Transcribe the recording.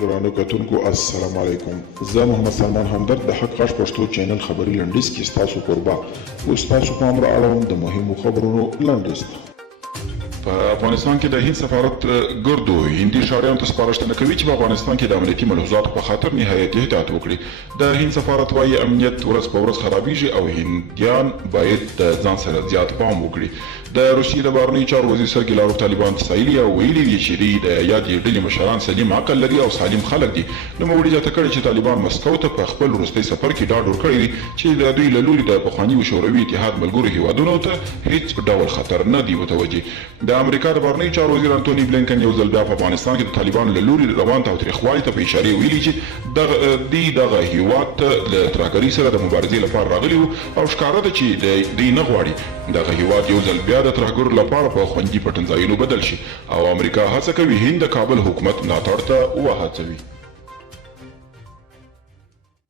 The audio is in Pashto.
ګرانو کتونکو السلام علیکم. زه محمد سلمان همدرد د حق غږ پښتو چینل خبري لنډیز کې ستاسو کوربه اوس تاسو پام را اړوم د مهمو خبرونو لنډیز ته. په افغانستان کې د هند سفارت ګردو هندي ښاریانو ته سپارښتنه کوي چې په افغانستان کې د امنیتي ملحوظاتو په خاطر نهایت احتیاط وکړي. د هند سفارت وايي امنیت ورځ په ورځ خرابېږي او هندیان باید د ځان سره زیات پام وکړي. د روسیې د بهرنیو چارو وزیر سرګي لاروف طالبان ستایلي او ویلي دي چې دوی د یادې ډلې مشران سلیم عقل لري او سالم خلک دي. نوموړي زیاته کړې چې طالبان مسکو ته په خپل وروستي سفر کې ډاډ ورکړی دی چې د دوی له لوري د پخواني شوروي اتحاد ملګرو هیوادونو ته هیڅ ډول خطر نه دی متوجه. د امریکا د بهرنیو چارو وزیر انټوني بلینکن یو ځل بیا په افغانستان کې د طالبانو له لوري روان تاوتریخوالي ته په اشاره ویلي چې دغه هیواد ته له ترهګرۍ سره د مبارزې لپاره راغلي وو او ښکاره ده چې دوی نه غواړي دغه هیواد یو ځل بیا د ترهګرو لپاره په خوندي پټنځایونو بدل شي او امریکا هڅه کوي هند د کابل حکومت ملاتړ ته وهڅوي.